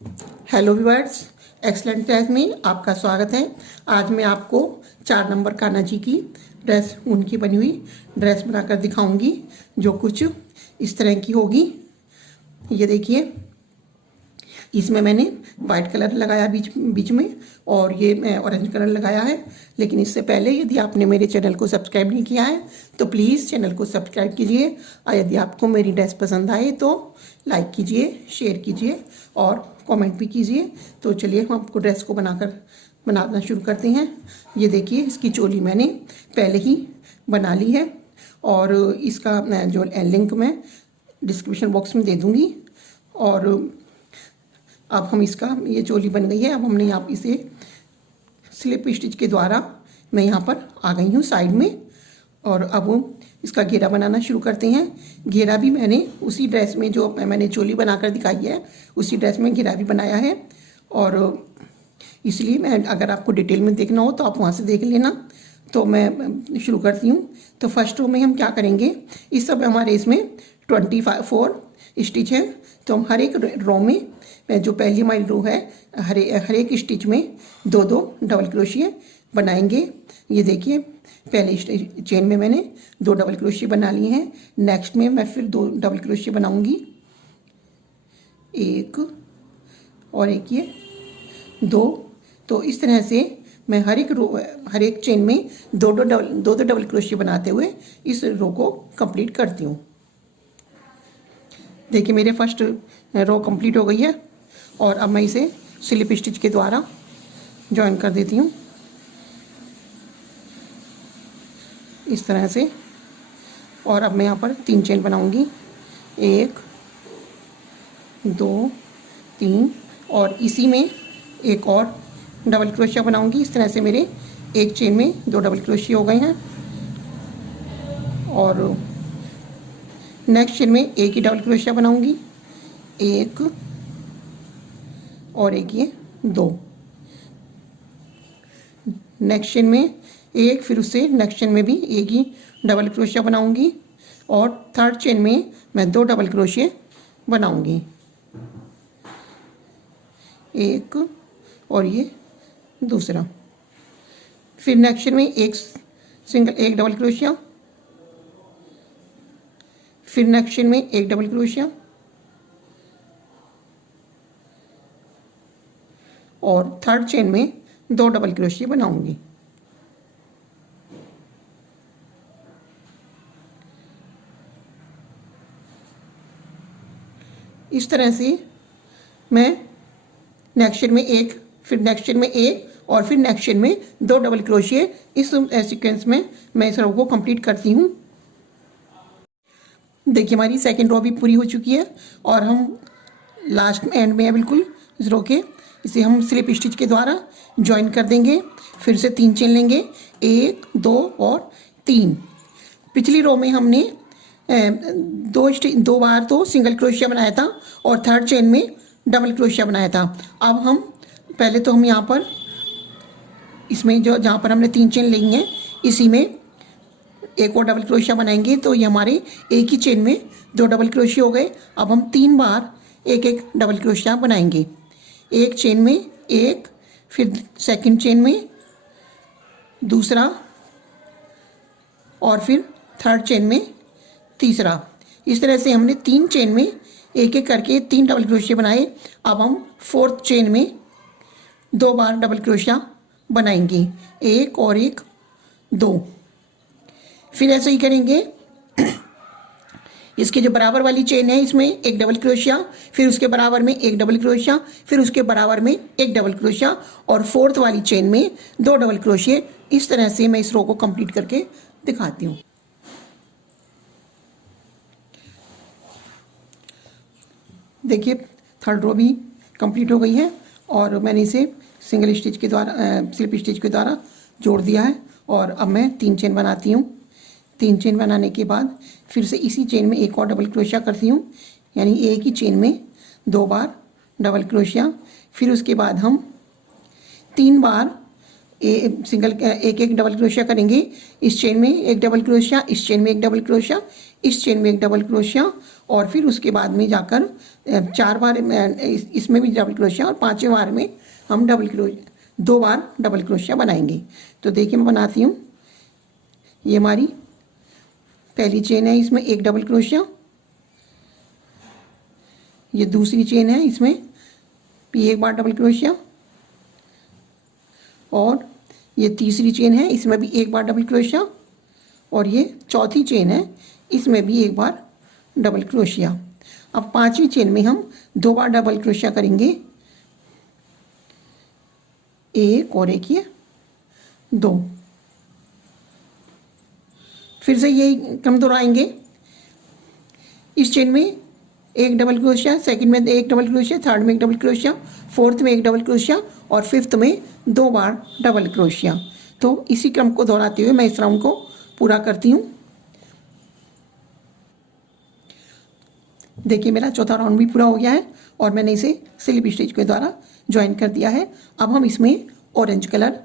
Hello viewers, excellent dress में आपका स्वागत है। आज मैं आपको 4 नंबर कान्हा जी की ड्रेस, उनकी बनी हुई ड्रेस बनाकर दिखाऊंगी, जो कुछ इस तरह की होगी। ये देखिए, इसमें मैंने वाइट कलर लगाया बीच बीच में, और ये मैं ऑरेंज कलर लगाया है। लेकिन इससे पहले यदि आपने मेरे चैनल को सब्सक्राइब नहीं किया है तो प्लीज़ चैनल को सब्सक्राइब कीजिए, और यदि आपको मेरी ड्रेस पसंद आए तो लाइक कीजिए, शेयर कीजिए और कमेंट भी कीजिए। तो चलिए हम आपको ड्रेस को बनाना शुरू करते हैं। ये देखिए, इसकी चोली मैंने पहले ही बना ली है, और इसका जो लिंक मैं डिस्क्रिप्शन बॉक्स में दे दूँगी। और अब हम ये चोली बन गई है। अब हमने यहाँ इसे स्लिप स्टिच के द्वारा मैं यहाँ पर आ गई हूँ साइड में, और अब इसका घेरा बनाना शुरू करते हैं। घेरा भी मैंने उसी ड्रेस में, जो मैंने चोली बनाकर दिखाई है, उसी ड्रेस में घेरा भी बनाया है। और इसलिए मैं, अगर आपको डिटेल में देखना हो तो आप वहाँ से देख लेना। तो मैं शुरू करती हूँ। तो फर्स्ट रो में हम क्या करेंगे, इस सब हमारे इसमें 24 स्टिच है। तो हम हर एक रो में, जो पहली हमारी रो है, हर एक स्टिच में 2-2 डबल क्रोशिया बनाएंगे। ये देखिए, पहले चेन में मैंने 2 डबल क्रोशिया बना लिए हैं। नेक्स्ट में मैं फिर 2 डबल क्रोशिया बनाऊंगी, एक और एक, ये 2। तो इस तरह से मैं हर एक चेन में 2-2 डबल क्रोशिया बनाते हुए इस रो को कंप्लीट करती हूँ। देखिए, मेरे फर्स्ट रो कंप्लीट हो गई है, और अब मैं इसे स्लिप स्टिच के द्वारा जॉइन कर देती हूँ इस तरह से। और अब मैं यहाँ पर 3 चेन बनाऊंगी, 1 2 3, और इसी में एक और डबल क्रोशिया बनाऊंगी। इस तरह से मेरे एक चेन में 2 डबल क्रोशिया हो गए हैं। और नेक्स्ट चेन में एक ही डबल क्रोशिया बनाऊंगी, 1 और एक, ये 2। नेक्स्ट चेन में एक, फिर उससे नेक्स्ट चेन में भी एक ही डबल क्रोशिया बनाऊंगी, और थर्ड चेन में मैं 2 डबल क्रोशिया बनाऊंगी, 1 और ये दूसरा। फिर नेक्स्ट चेन में एक डबल क्रोशिया, फिर नेक्स्ट चेन में एक डबल क्रोशिया, और थर्ड चेन में 2 डबल क्रोशिया बनाऊंगी। इस तरह से मैं नेक्स्ट चेन में एक, फिर नेक्स्ट चेन में एक, और फिर नेक्स्ट चेन में 2 डबल क्रोशिया, इस सीक्वेंस में मैं इस रो को कंप्लीट करती हूँ। देखिए, हमारी सेकेंड रो भी पूरी हो चुकी है, और हम लास्ट में, एंड में है बिल्कुल इस रो के। इसे हम स्लिप स्टिच के द्वारा ज्वाइन कर देंगे। फिर से 3 चेन लेंगे, 1 2 और 3। पिछली रो में हमने 2 बार तो सिंगल क्रोशिया बनाया था, और थर्ड चेन में डबल क्रोशिया बनाया था। अब हम पहले तो हम यहाँ पर इसमें जहाँ पर हमने 3 चेन लेंगे हैं, इसी में एक और डबल क्रोशिया बनाएंगे। तो ये हमारे एक ही चेन में 2 डबल क्रोशिया हो गए। अब हम 3 बार एक डबल क्रोशिया बनाएंगे, एक चेन में एक, फिर सेकंड चेन में दूसरा, और फिर थर्ड चेन में तीसरा। इस तरह से हमने 3 चेन में एक करके 3 डबल क्रोशिया बनाए। अब हम फोर्थ चेन में 2 बार डबल क्रोशिया बनाएंगे, एक और एक, 2। फिर ऐसे ही करेंगे। इसके जो बराबर वाली चेन है, इसमें एक डबल क्रोशिया, फिर उसके बराबर में एक डबल क्रोशिया, फिर उसके बराबर में एक डबल क्रोशिया, और फोर्थ वाली चेन में 2 डबल क्रोशिया। इस तरह से मैं इस रो को कंप्लीट करके दिखाती हूँ। देखिए, थर्ड रो भी कंप्लीट हो गई है, और मैंने इसे सिंगल स्टिच के द्वारा, स्लिप स्टिच के द्वारा जोड़ दिया है। और अब मैं 3 चेन बनाती हूँ। 3 चेन बनाने के बाद फिर से इसी चेन में एक और डबल क्रोशिया करती हूँ, यानी एक ही चेन में 2 बार डबल क्रोशिया। फिर उसके बाद हम 3 बार एक डबल क्रोशिया करेंगे। इस चेन में एक डबल क्रोशिया, इस चेन में एक डबल क्रोशिया, इस चेन में एक डबल क्रोशिया, और फिर उसके बाद में जाकर 4 बार इसमें भी डबल क्रोशिया और 5वें बार में हम 2 बार डबल क्रोशिया बनाएंगे। तो देखिए मैं बनाती हूँ। ये हमारी पहली चेन है, इसमें एक डबल क्रोशिया। ये दूसरी चेन है, इसमें भी एक बार डबल क्रोशिया। और ये तीसरी चेन है, इसमें भी एक बार डबल क्रोशिया। और ये चौथी चेन है, इसमें भी एक बार डबल क्रोशिया। अब 5वीं चेन में हम 2 बार डबल क्रोशिया करेंगे, एक और एक, ये 2। फिर से यही क्रम दोहराएंगे। इस चेन में एक डबल क्रोशिया, सेकंड में एक डबल क्रोशिया, थर्ड में एक डबल क्रोशिया, फोर्थ में एक डबल क्रोशिया और फिफ्थ में 2 बार डबल क्रोशिया। तो इसी क्रम को दोहराते हुए मैं इस राउंड को पूरा करती हूँ। देखिए मेरा चौथा राउंड भी पूरा हो गया है और मैंने इसे स्लिप स्टिच के द्वारा ज्वाइन कर दिया है। अब हम इसमें ऑरेंज कलर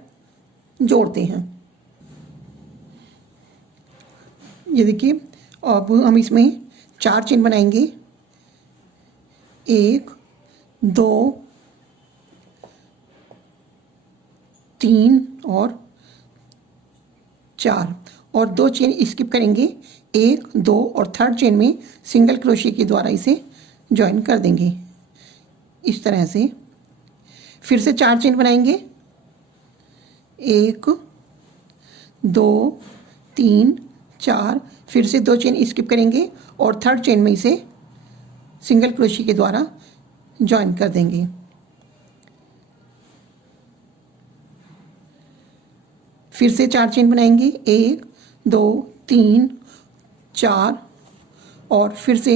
जोड़ते हैं। ये देखिए, अब हम इसमें 4 चेन बनाएंगे, 1 2 3 और 4 और 2 चेन स्किप करेंगे, 1 2 और थर्ड चेन में सिंगल क्रोशिया के द्वारा इसे ज्वाइन कर देंगे इस तरह से। फिर से 4 चेन बनाएंगे, 1 2 3 4, फिर से 2 चेन स्किप करेंगे और थर्ड चेन में इसे सिंगल क्रोशिया के द्वारा ज्वाइन कर देंगे। फिर से 4 चेन बनाएंगे, 1 2 3 4 और फिर से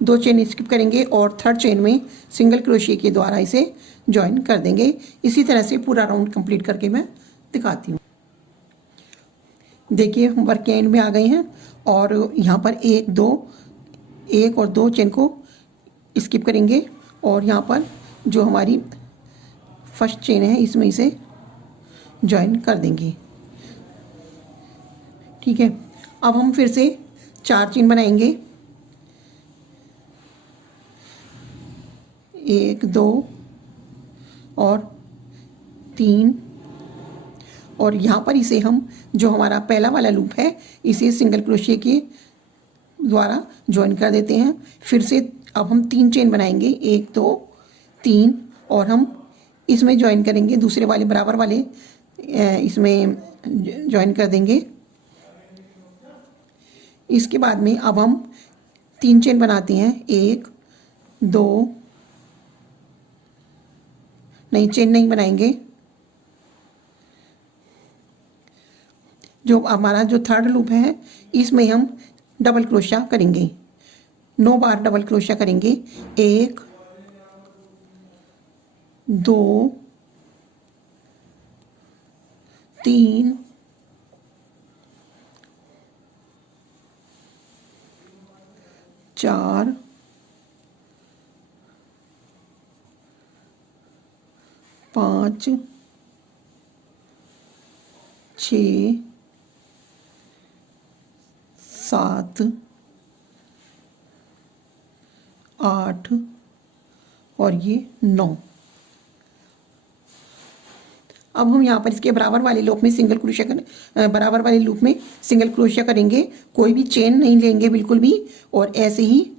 2 चेन स्किप करेंगे और थर्ड चेन में सिंगल क्रोशिया के द्वारा इसे ज्वाइन कर देंगे। इसी तरह से पूरा राउंड कंप्लीट करके मैं दिखाती हूँ। देखिए हम वर्क के एंड में आ गए हैं और यहाँ पर 1 और 2 चेन को स्किप करेंगे और यहाँ पर जो हमारी फर्स्ट चेन है इसमें इसे ज्वाइन कर देंगे। ठीक है, अब हम फिर से 4 चेन बनाएंगे, 1 2 और 3 और यहाँ पर इसे हम जो हमारा पहला वाला लूप है इसे सिंगल क्रोशिया के द्वारा ज्वाइन कर देते हैं। फिर से अब हम 3 चेन बनाएंगे, 1 2 3 और हम इसमें ज्वाइन करेंगे, दूसरे वाले बराबर वाले इसमें ज्वाइन कर देंगे। इसके बाद में अब हम 3 चेन बनाते हैं, 1 2 नहीं, चेन नहीं बनाएंगे। जो हमारा जो थर्ड लूप है इसमें हम डबल क्रोशिया करेंगे, 9 बार डबल क्रोशिया करेंगे, 1 2 3 4 5 6 7 8 और ये 9। अब हम यहाँ पर इसके बराबर वाले लूप में सिंगल क्रोशिया बराबर वाले लूप में सिंगल क्रोशिया करेंगे, कोई भी चेन नहीं लेंगे बिल्कुल भी, और ऐसे ही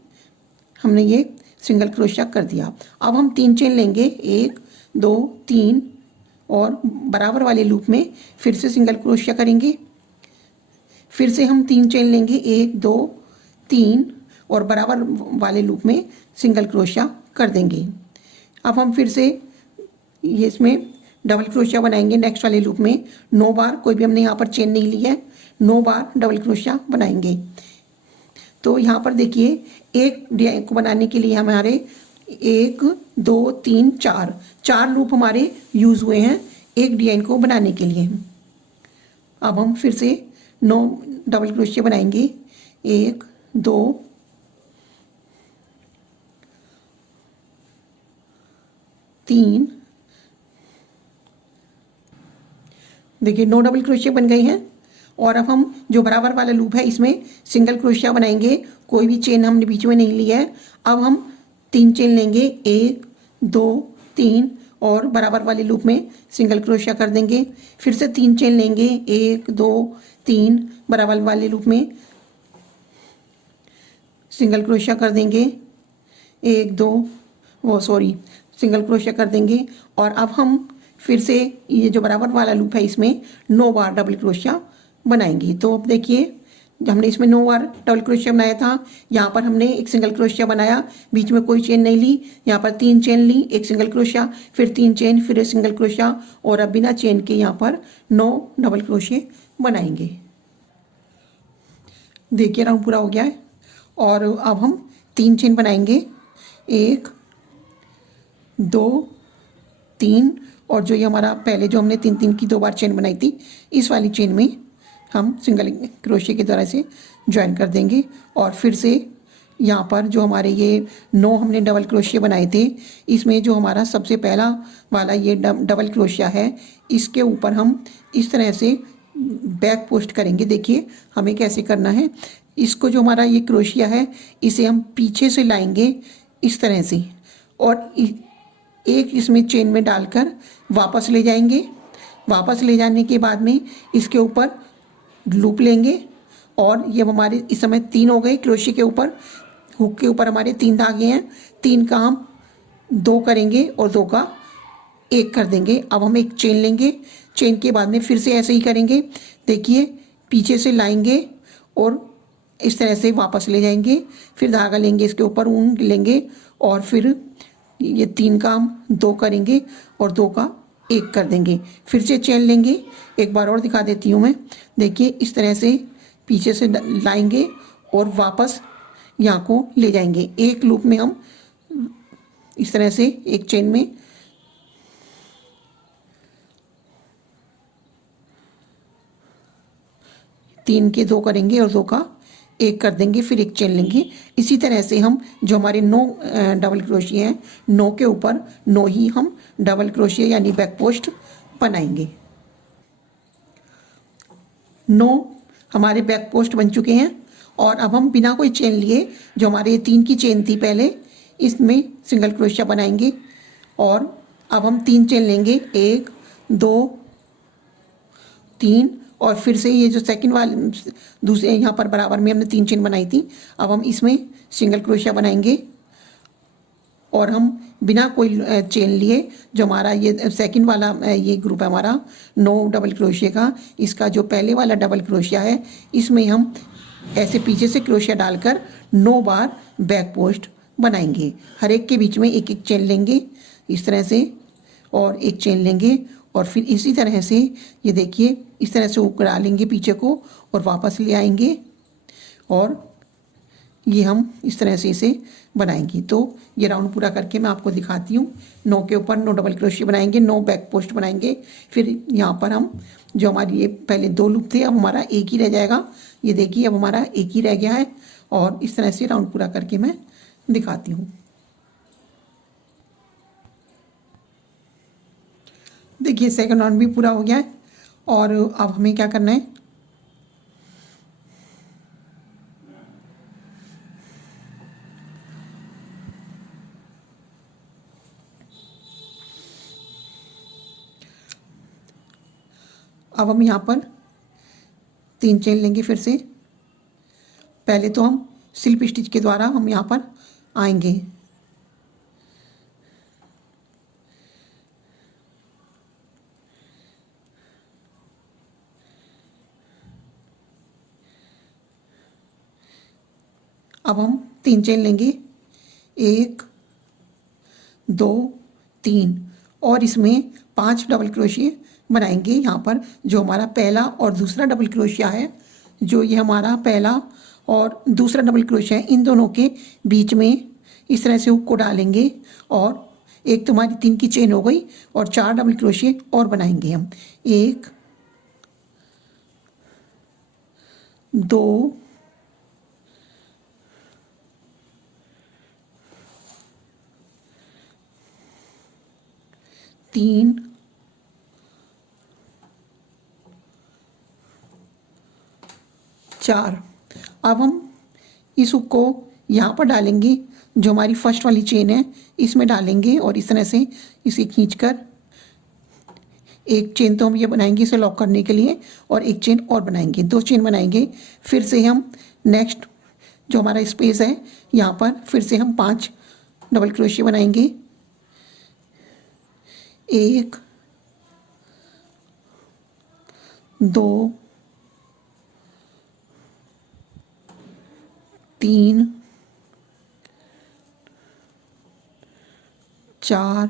हमने ये सिंगल क्रोशिया कर दिया। अब हम 3 चेन लेंगे, 1 2 3 और बराबर वाले लूप में फिर से सिंगल क्रोशिया करेंगे। फिर से हम 3 चेन लेंगे, 1 2 3 और बराबर वाले लूप में सिंगल क्रोशिया कर देंगे। अब हम फिर से ये इसमें डबल क्रोशिया बनाएंगे नेक्स्ट वाले लूप में 9 बार, कोई भी हमने यहाँ पर चेन नहीं ली है, 9 बार डबल क्रोशिया बनाएंगे। तो यहाँ पर देखिए एक डिजाइन को बनाने के लिए हमारे 1 2 3 4 लूप हमारे यूज हुए हैं एक डिजाइन को बनाने के लिए। अब हम फिर से 9 डबल क्रोशिया बनाएंगे, 1 2 3, देखिए 9 डबल क्रोशिया बन गई हैं। और अब हम जो बराबर वाला लूप है इसमें सिंगल क्रोशिया बनाएंगे, कोई भी चेन हमने बीच में नहीं लिया है। अब हम 3 चेन लेंगे, 1 2 3, और बराबर वाले लूप में सिंगल क्रोशिया कर देंगे। फिर से 3 चेन लेंगे, 1 2 3, बराबर वाले लूप में सिंगल क्रोशिया कर देंगे, 1 2 सिंगल क्रोशिया कर देंगे। और अब हम फिर से ये जो बराबर वाला लूप है इसमें 9 बार डबल क्रोशिया बनाएंगे। तो अब देखिए, हमने इसमें 9 बार डबल क्रोशिया बनाया था, यहाँ पर हमने एक सिंगल क्रोशिया बनाया, बीच में कोई चेन नहीं ली, यहाँ पर 3 चेन ली, एक सिंगल क्रोशिया, फिर 3 चेन, फिर एक सिंगल क्रोशिया, और अब बिना चेन के यहाँ पर 9 डबल क्रोशिया बनाएंगे। देखिए राउंड पूरा हो गया है। और अब हम 3 चेन बनाएंगे, 1 2 3, और जो ये हमारा पहले जो हमने 3 3 की 2 बार चेन बनाई थी, इस वाली चेन में हम सिंगल क्रोशिया के द्वारा से ज्वाइन कर देंगे। और फिर से यहाँ पर जो हमारे ये 9 हमने डबल क्रोशिया बनाए थे, इसमें जो हमारा सबसे पहला वाला ये डबल क्रोशिया है, इसके ऊपर हम इस तरह से बैक पोस्ट करेंगे। देखिए हमें कैसे करना है, इसको जो हमारा ये क्रोशिया है इसे हम पीछे से लाएंगे इस तरह से, और एक इसमें चेन में डालकर वापस ले जाएंगे। वापस ले जाने के बाद में इसके ऊपर लूप लेंगे, और ये हमारे इस समय 3 हो गए। क्रोशिया के ऊपर, हुक के ऊपर हमारे 3 धागे हैं, 3 का हम 2 करेंगे और 2 का 1 कर देंगे। अब हम एक चेन लेंगे, चेन के बाद में फिर से ऐसे ही करेंगे। देखिए पीछे से लाएंगे और इस तरह से वापस ले जाएंगे, फिर धागा लेंगे, इसके ऊपर ऊन लेंगे, और फिर ये 3 का हम 2 करेंगे और 2 का 1 कर देंगे। फिर से चेन लेंगे, एक बार और दिखा देती हूँ मैं। देखिए इस तरह से पीछे से लाएंगे और वापस यहाँ को ले जाएंगे। एक लूप में हम इस तरह से एक चेन में तीन के 2 करेंगे और 2 का 1 कर देंगे, फिर एक चेन लेंगे। इसी तरह से हम जो हमारे 9 डबल क्रोशिया हैं, 9 के ऊपर 9 ही हम डबल क्रोशिया यानी बैक पोस्ट बनाएंगे। 9 हमारे बैक पोस्ट बन चुके हैं। और अब हम बिना कोई चेन लिए, जो हमारे 3 की चेन थी पहले, इसमें सिंगल क्रोशिया बनाएंगे। और अब हम 3 चेन लेंगे, 1 2 3, और फिर से ये जो सेकंड वाले दूसरे यहाँ पर बराबर में हमने 3 चेन बनाई थी, अब हम इसमें सिंगल क्रोशिया बनाएंगे। और हम बिना कोई चेन लिए, जो हमारा ये सेकंड वाला ये ग्रुप है हमारा 9 डबल क्रोशिया का, इसका जो पहले वाला डबल क्रोशिया है, इसमें हम ऐसे पीछे से क्रोशिया डालकर 9 बार बैक पोस्ट बनाएंगे। हर एक के बीच में एक एक चेन लेंगे इस तरह से, और एक चेन लेंगे, और फिर इसी तरह से ये देखिए इस तरह से उकड़ा लेंगे पीछे को और वापस ले आएंगे, और ये हम इस तरह से इसे बनाएंगे। तो ये राउंड पूरा करके मैं आपको दिखाती हूँ। 9 के ऊपर 9 डबल क्रोशिया बनाएंगे, 9 बैक पोस्ट बनाएंगे, फिर यहाँ पर हम जो हमारी ये पहले 2 लूप थे, अब हमारा एक ही रह जाएगा। ये देखिए अब हमारा एक ही रह गया है, और इस तरह से राउंड पूरा करके मैं दिखाती हूँ। देखिए सेकंड राउंड भी पूरा हो गया है, और अब हमें क्या करना है, अब हम यहाँ पर 3 चेन लेंगे। फिर से पहले तो हम स्लिप स्टिच के द्वारा हम यहाँ पर आएंगे। अब हम 3 चेन लेंगे, 1 2 3, और इसमें 5 डबल क्रोशिया बनाएंगे। यहाँ पर जो हमारा पहला और दूसरा डबल क्रोशिया है, जो ये हमारा पहला और दूसरा डबल क्रोशिया है, इन दोनों के बीच में इस तरह से हुक को डालेंगे, और एक तुम्हारी 3 की चेन हो गई, और 4 डबल क्रोशिया और बनाएंगे हम। 1 2 3 4। अब हम इस हुक को यहाँ पर डालेंगे, जो हमारी फर्स्ट वाली चेन है इसमें डालेंगे और इस तरह से इसे खींचकर एक चेन तो हम ये बनाएंगे इसे लॉक करने के लिए, और एक चेन और बनाएंगे, 2 चेन बनाएंगे। फिर से हम नेक्स्ट जो हमारा स्पेस है यहाँ पर फिर से हम 5 डबल क्रोशिया बनाएंगे। 1 2 3 4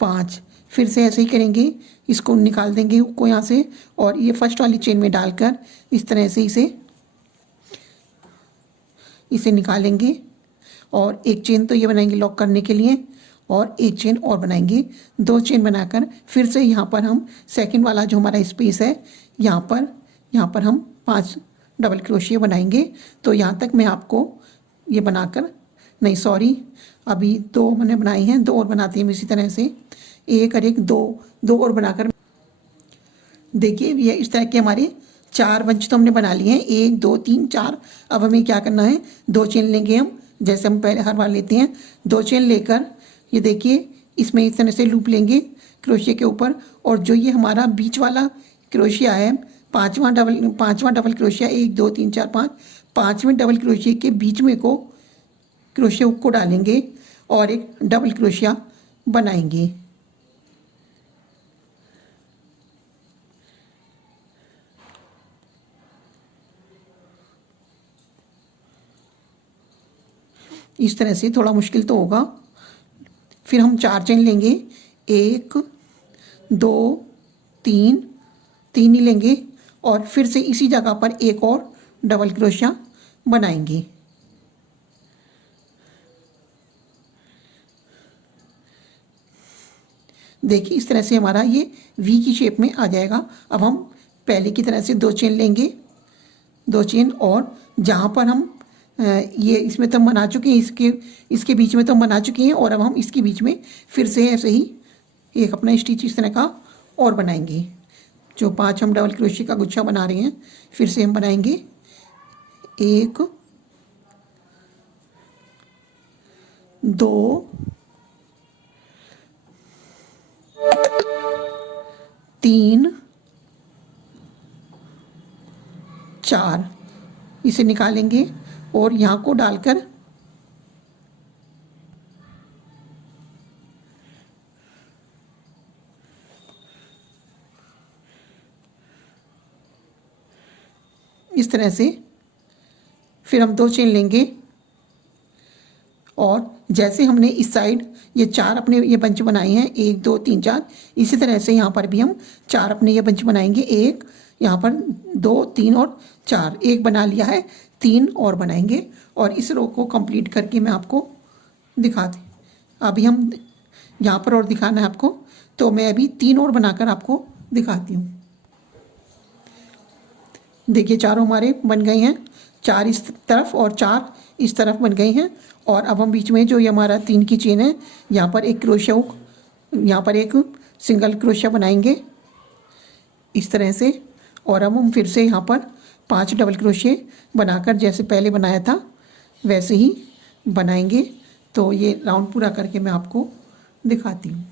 5। फिर से ऐसे ही करेंगे, इसको निकाल देंगे हुक को यहाँ से और ये फर्स्ट वाली चेन में डालकर इस तरह से इसे निकालेंगे और एक चेन तो ये बनाएंगे लॉक करने के लिए और एक चेन और बनाएंगे। 2 चेन बनाकर फिर से यहाँ पर हम सेकंड वाला जो हमारा स्पेस है यहाँ पर हम 5 डबल क्रोशिया बनाएंगे। तो यहाँ तक मैं आपको ये बनाकर, नहीं सॉरी, अभी 2 मैंने बनाई हैं, 2 और बनाते हैं इसी तरह से, 1 और 1 2 और बनाकर देखिए ये इस तरह के हमारे 4 बंच तो हमने बना लिए हैं, 1 2 3 4। अब हमें क्या करना है, 2 चेन लेंगे हम, जैसे हम पहले हर बार लेते हैं। 2 चेन लेकर ये देखिए इसमें इस तरह से लूप लेंगे क्रोशिया के ऊपर, और जो ये हमारा बीच वाला क्रोशिया है, पांचवा डबल क्रोशिया, 1 2 3 4 5, 5वें डबल क्रोशिया के बीच में को क्रोशिया हुक को डालेंगे और एक डबल क्रोशिया बनाएंगे। इस तरह से, थोड़ा मुश्किल तो होगा। फिर हम 4 चेन लेंगे, 1 2 3 ही लेंगे और फिर से इसी जगह पर एक और डबल क्रोशिया बनाएंगे। देखिए इस तरह से हमारा ये वी की शेप में आ जाएगा। अब हम पहले की तरह से 2 चेन लेंगे, 2 चेन, और जहाँ पर हम ये इसमें तो हम बना चुके हैं, इसके बीच में तो हम बना चुके हैं, और अब हम इसके बीच में फिर से ऐसे ही एक अपना स्टिच इस तरह का और बनाएंगे। जो 5 हम डबल क्रोशिया का गुच्छा बना रहे हैं फिर से हम बनाएंगे, 1 2 3 4। इसे निकालेंगे और यहाँ को डालकर इस तरह से फिर हम 2 चेन लेंगे और जैसे हमने इस साइड ये 4 अपने ये बंच बनाए हैं, 1 2 3 4, इसी तरह से यहाँ पर भी हम 4 अपने ये बंच बनाएंगे। 1 यहाँ पर, 2 3 और 4, 1 बना लिया है, 3 और बनाएंगे और इस रो को कंप्लीट करके मैं आपको दिखाती। अभी हम यहाँ पर और दिखाना है आपको, तो मैं अभी 3 और बनाकर आपको दिखाती हूँ। देखिए चारों हमारे बन गए हैं, 4 इस तरफ और 4 इस तरफ बन गए हैं। और अब हम बीच में जो ये हमारा 3 की चेन है, यहाँ पर एक क्रोशिया हुक, यहाँ पर एक सिंगल क्रोशिया बनाएंगे इस तरह से, और अब हम फिर से यहाँ पर 5 डबल क्रोशिया बनाकर जैसे पहले बनाया था वैसे ही बनाएंगे। तो ये राउंड पूरा करके मैं आपको दिखाती हूँ।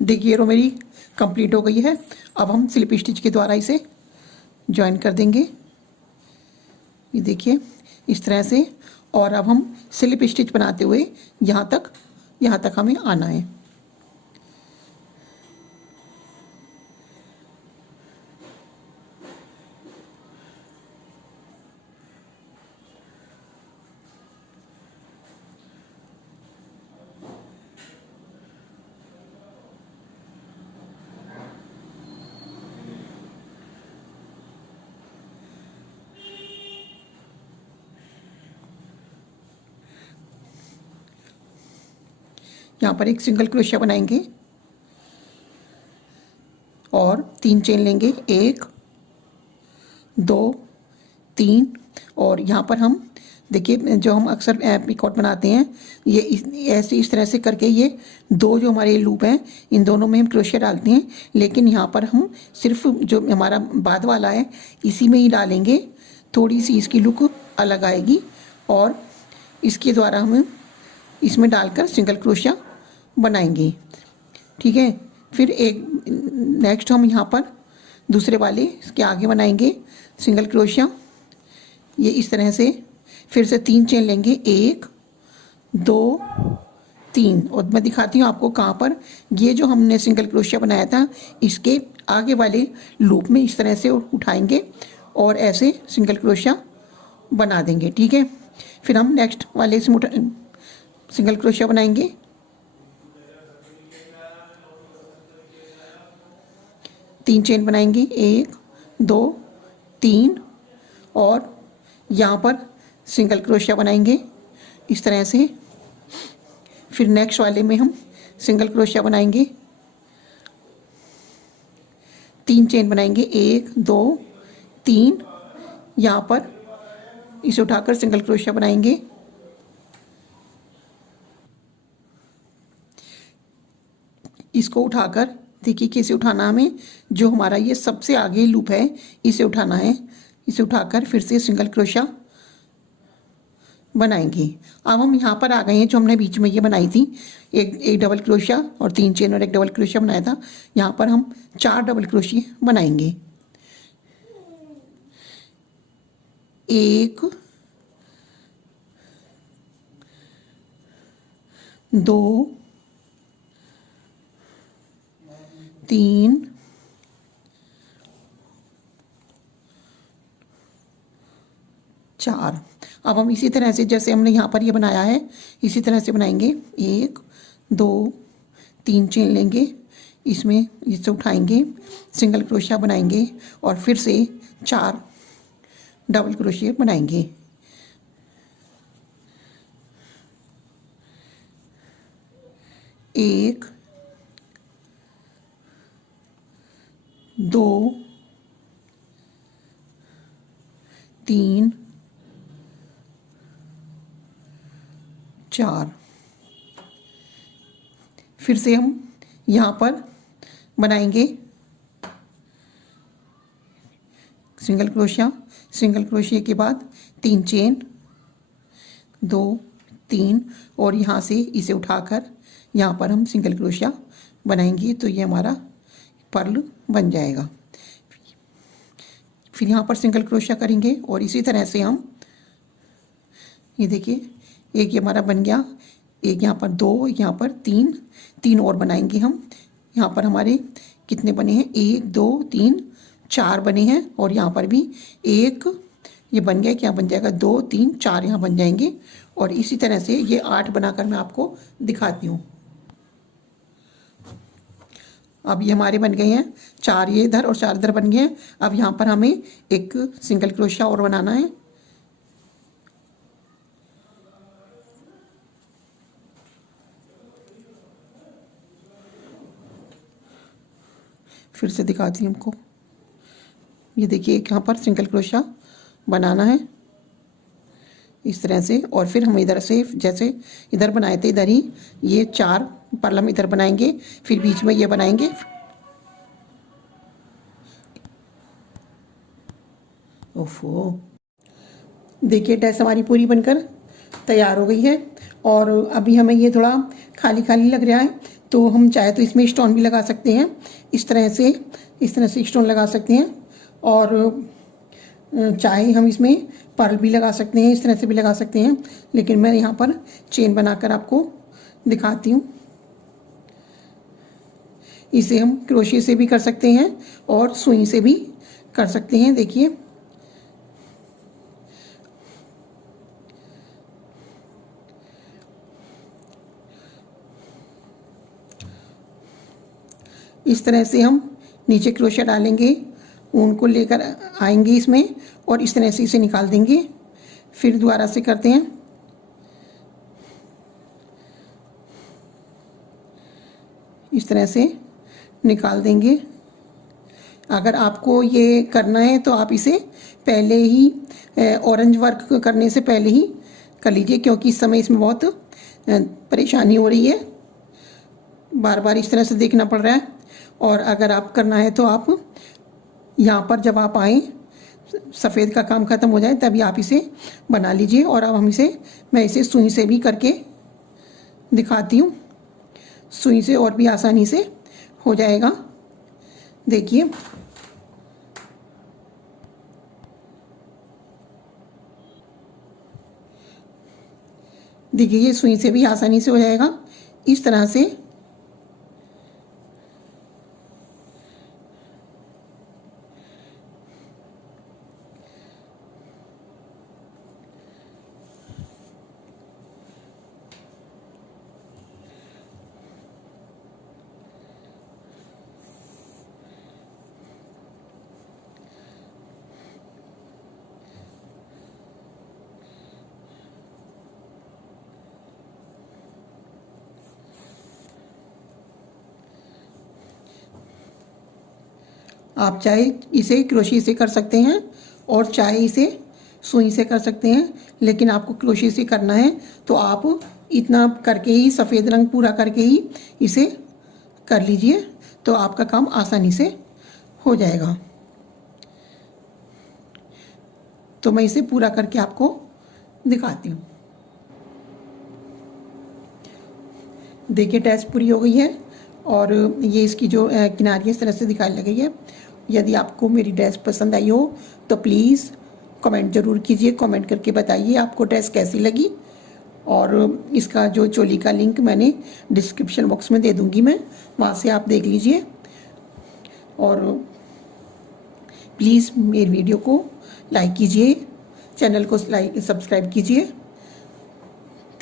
देखिए रो मेरी कंप्लीट हो गई है। अब हम स्लिप स्टिच के द्वारा इसे ज्वाइन कर देंगे, ये देखिए इस तरह से। और अब हम स्लिप स्टिच बनाते हुए यहाँ तक हमें आना है। यहाँ पर एक सिंगल क्रोशिया बनाएंगे और 3 चेन लेंगे, 1 2 3, और यहाँ पर हम देखिए जो हम अक्सर पिकॉट बनाते हैं, ये ऐसे इस तरह से करके ये दो जो हमारे लूप हैं इन दोनों में हम क्रोशिया डालते हैं, लेकिन यहाँ पर हम सिर्फ जो हमारा बाद वाला है इसी में ही डालेंगे। थोड़ी सी इसकी लुक अलग आएगी और इसके द्वारा हम इसमें डालकर सिंगल क्रोशिया बनाएंगे। ठीक है, फिर एक नेक्स्ट हम यहाँ पर दूसरे वाले इसके आगे बनाएंगे सिंगल क्रोशिया। ये इस तरह से फिर से 3 चेन लेंगे, 1 2 3, और मैं दिखाती हूँ आपको कहाँ पर। ये जो हमने सिंगल क्रोशिया बनाया था इसके आगे वाले लूप में इस तरह से उठाएंगे और ऐसे सिंगल क्रोशिया बना देंगे। ठीक है, फिर हम नेक्स्ट वाले से सिंगल क्रोशिया बनाएंगे। तीन चेन बनाएंगे, 1 2 3, और यहाँ पर सिंगल क्रोशिया बनाएंगे इस तरह से। फिर नेक्स्ट वाले में हम सिंगल क्रोशिया बनाएंगे, 3 चेन बनाएंगे, 1 2 3, यहाँ पर इसे उठाकर सिंगल क्रोशिया बनाएंगे। इसको उठाकर देखिए कैसे उठाना, हमें जो हमारा ये सबसे आगे लूप है इसे उठाना है। इसे उठाकर फिर से सिंगल क्रोशिया बनाएंगे। अब हम यहाँ पर आ गए हैं जो हमने बीच में ये बनाई थी, एक डबल क्रोशिया और 3 चेन और एक डबल क्रोशिया बनाया था। यहाँ पर हम 4 डबल क्रोशिया बनाएंगे, 1 2 3 4। अब हम इसी तरह से जैसे हमने यहाँ पर ये बनाया है इसी तरह से बनाएंगे, 1 2 3 चेन लेंगे, इसमें इसे उठाएंगे, सिंगल क्रोशिया बनाएंगे और फिर से 4 डबल क्रोशिया बनाएंगे। एक 2 3 4। फिर से हम यहाँ पर बनाएंगे सिंगल क्रोशिया, सिंगल क्रोशिया के बाद 3 चेन 2 3, और यहाँ से इसे उठाकर यहाँ पर हम सिंगल क्रोशिया बनाएंगे तो ये हमारा पर्ल बन जाएगा। फिर यहाँ पर सिंगल क्रोशिया करेंगे और इसी तरह से हम ये देखिए एक ये हमारा बन गया, एक यहाँ पर 2, यहाँ पर 3 और बनाएंगे हम। यहाँ पर हमारे कितने बने हैं, 1 2 3 4 बने हैं, और यहाँ पर भी एक ये बन गया, क्या बन जाएगा 2 3 4 यहाँ बन जाएंगे। और इसी तरह से ये 8 बनाकर मैं आपको दिखाती हूँ। अब ये हमारे बन गए हैं 4 ये इधर और 4 इधर बन गए हैं। अब यहाँ पर हमें एक सिंगल क्रोशिया और बनाना है। फिर से दिखाती हूँ हमको, ये देखिए एक यहाँ पर सिंगल क्रोशिया बनाना है इस तरह से, और फिर हम इधर से जैसे इधर बनाए थे इधर ही ये 4 पर्ल हम इधर बनाएंगे, फिर बीच में ये बनाएंगे। ओफो, देखिए ड्रेस हमारी पूरी बनकर तैयार हो गई है। और अभी हमें ये थोड़ा खाली खाली लग रहा है तो हम चाहे तो इसमें स्टोन भी लगा सकते हैं, इस तरह से स्टोन लगा सकते हैं, और चाहे हम इसमें पर्ल भी लगा सकते हैं, इस तरह से भी लगा सकते हैं। लेकिन मैं यहाँ पर चेन बनाकर आपको दिखाती हूँ। इसे हम क्रोशिया से भी कर सकते हैं और सुई से भी कर सकते हैं। देखिए इस तरह से हम नीचे क्रोशिया डालेंगे, ऊन को लेकर आएंगे इसमें और इस तरह से इसे निकाल देंगे। फिर दोबारा से करते हैं, इस तरह से निकाल देंगे। अगर आपको ये करना है तो आप इसे पहले ही ऑरेंज वर्क करने से पहले ही कर लीजिए, क्योंकि इस समय इसमें बहुत परेशानी हो रही है, बार बार इस तरह से देखना पड़ रहा है। और अगर आप करना है तो आप यहाँ पर जब आप आएँ, सफ़ेद का काम ख़त्म हो जाए तभी आप इसे बना लीजिए। और अब मैं इसे सुई से भी करके दिखाती हूँ। सुई से और भी आसानी से हो जाएगा। देखिए, ये सुई से भी आसानी से हो जाएगा इस तरह से। आप चाहे इसे क्रोशे से कर सकते हैं और चाहे इसे सुई से कर सकते हैं, लेकिन आपको क्रोशे से करना है तो आप इतना करके ही, सफ़ेद रंग पूरा करके ही इसे कर लीजिए, तो आपका काम आसानी से हो जाएगा। तो मैं इसे पूरा करके आपको दिखाती हूँ। देखिए, ड्रेस पूरी हो गई है और ये इसकी जो किनारी इस तरह से दिखाई लग गई है। यदि आपको मेरी ड्रेस पसंद आई हो तो प्लीज़ कमेंट ज़रूर कीजिए, कमेंट करके बताइए आपको ड्रेस कैसी लगी। और इसका जो चोली का लिंक मैंने डिस्क्रिप्शन बॉक्स में दे दूँगी, मैं वहाँ से आप देख लीजिए। और प्लीज़ मेरी वीडियो को लाइक कीजिए, चैनल को सब्सक्राइब कीजिए।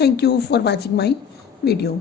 Thank you for watching my video.